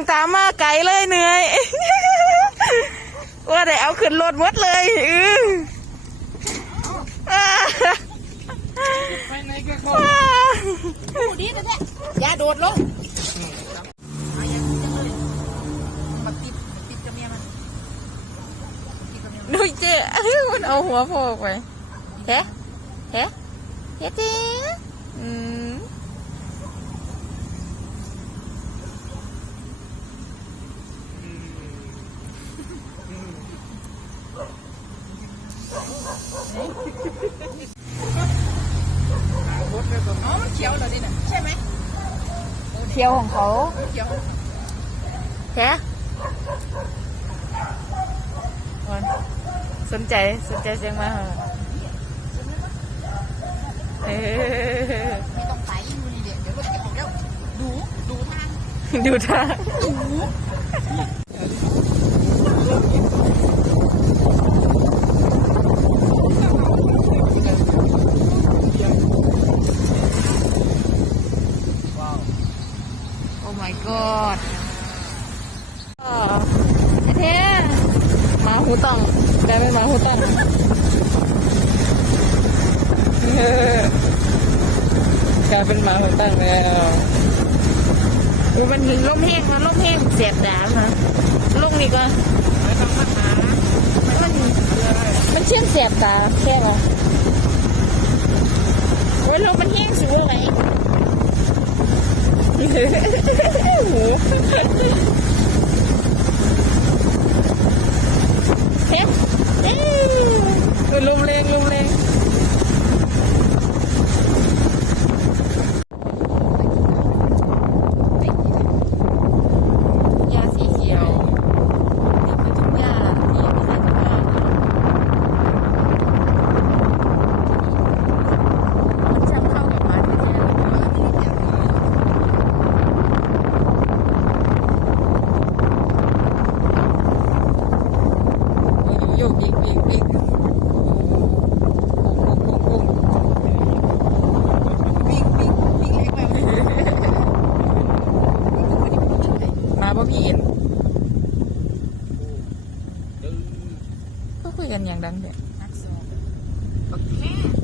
งตามมาไกลเลยเหนื่อย ว่าได้เอาขึ้นรถหมดเลยอืออ่าไปไหนก็เข้าอ่าดูดีนะเนี่ยอย่าโดดลงเอาอย่าจังเลยมาติดมาติดกับเมียมันติดกับเมียมันดูเจ๊มันเอาหัวโผล่ออกไปเฮ้เฮ้เฮ้เจ๊อืม รถเนี่ยต้อง อ๋อมันเขียวเหรอดิน่ะใช่ไหม เที่ยวของเขาเขียวเฮ้วันสนใจสนใจเสียงมาเหรอเออไม่ต้องไปดูเดี๋ยเดี๋ยวรถจะออกแล้วดูดูทางดูท่าว้าว โอ้ my god อ๋อไอ้เท่หมาหูตังกลายเป็นหมาหูตังเออกลายเป็นหมาหูตังแล้วอูมันหิงล่มแห้งมันล่มแห้งเสียบดาบนะลงนี่ก็ไม่ต้องมาหามันมันเชื่อมเสียบตาแค่ไหมโอ้ยลมมันแห้งสิว่าไงเฮ้ย เฮ้ยลมแรงลมแรง บ่พี่เอ็นก็คุยกันอย่างดังเด็ดกโอเค